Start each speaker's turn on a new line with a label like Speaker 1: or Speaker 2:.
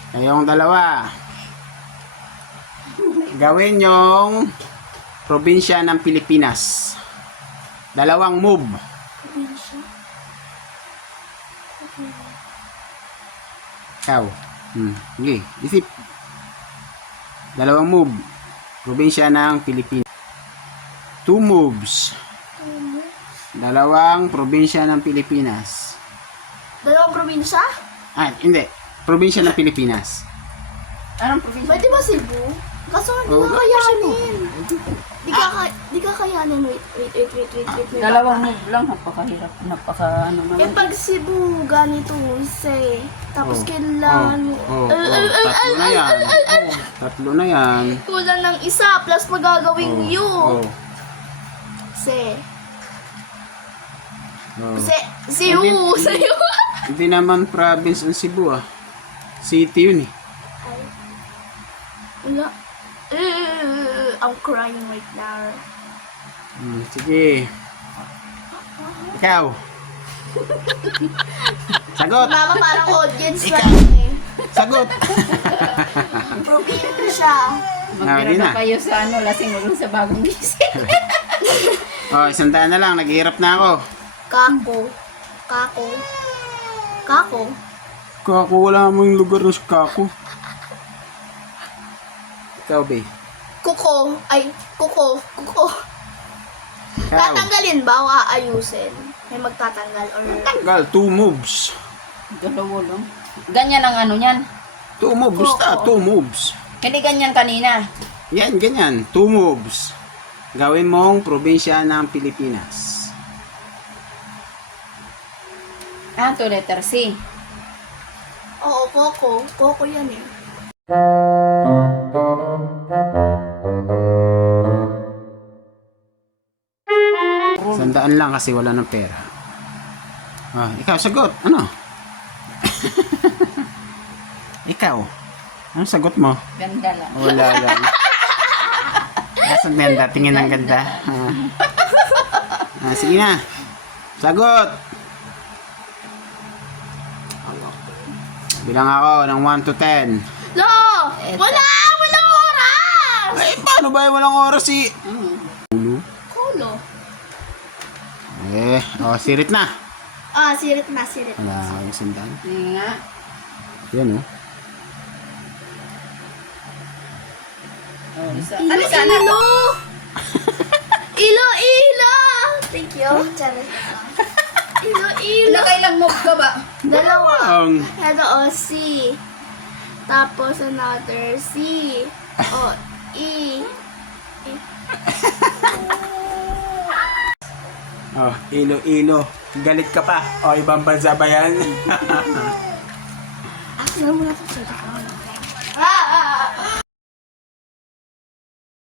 Speaker 1: Kayong dalawa. Gawin yung probinsya ng Pilipinas. Dalawang move.
Speaker 2: Probinsya?
Speaker 1: Ikaw. Sige, isip. Dalawang move. Probinsya ng Pilipinas. 2 moves. Dalawang probinsya ng Pilipinas.
Speaker 2: Dalawang probinsya?
Speaker 1: Ah, hindi. Probinsya ng Pilipinas.
Speaker 3: Anong probinsya?
Speaker 2: Pwede ba Cebu? Kaso hindi
Speaker 1: Oo,
Speaker 2: kakayanin. Di ka kakayanin. Wait.
Speaker 3: Dalawang move lang, napakahirap. Ano naman.
Speaker 2: Eh pag Cebu, ganito, isa. Tapos kailangan mo.
Speaker 1: Tatlo na yan. Tatlo na yan.
Speaker 2: Kulang ng isa, plus magagawing you. Se. Siu.
Speaker 1: Hindi naman province ang Cebu ah. City yun eh.
Speaker 2: Wala. I'm crying right now.
Speaker 1: Sige. Ikaw. Sagot.
Speaker 2: Mama parang audience
Speaker 1: Ikaw.
Speaker 2: lang eh.
Speaker 1: Sagot.
Speaker 2: Probinsya.
Speaker 1: Hindi
Speaker 3: Magtira
Speaker 1: na.
Speaker 3: na kayo sa lasing ulo sa bagong gising.
Speaker 1: Oh, 100 na lang. Naghihirap na ako.
Speaker 2: Kako.
Speaker 1: Kako, wala mo yung lugar ng Kako. Ikaw, be.
Speaker 2: Kuko. Kuko.
Speaker 1: Ikaw.
Speaker 2: Tatanggalin ba o aayusin? May magtatanggal or...
Speaker 1: Tanggal, 2 moves.
Speaker 3: Dalawa lang. Ganyan ang ano niyan.
Speaker 1: 2 moves, basta 2 moves.
Speaker 3: Hindi ganyan kanina.
Speaker 1: Yan, ganyan. 2 moves. Gawin mong probinsya ng Pilipinas.
Speaker 3: To letter C.
Speaker 2: Oo, Coco. Coco yan eh.
Speaker 1: Sandaan lang kasi wala ng pera. Ah, ikaw, sagot. Ano? Ikaw. Anong sagot mo?
Speaker 3: Ganda lang.
Speaker 1: Wala lang. Nasaan ganda? Tingin ng ganda. Sige na. Sagot. Bilang ako ng 1 to 10.
Speaker 2: No! Walang oras!
Speaker 1: Ay, paano ba yung walang oras si... Ulo?
Speaker 2: Kulo.
Speaker 1: Sirit na.
Speaker 2: Sirit na.
Speaker 1: Wala akong sandaan.
Speaker 3: Hindi nga.
Speaker 1: Yan, oh.
Speaker 3: Ano sana?
Speaker 2: Ilo! Thank you. Ilo.
Speaker 3: Nakailang move ka ba?
Speaker 2: Dalawa.
Speaker 1: Ang...
Speaker 2: Ito, C. Tapos another C. E.
Speaker 1: Ilo. Galit ka pa. Ibang bansa ba yan?
Speaker 2: Akin na muna ito.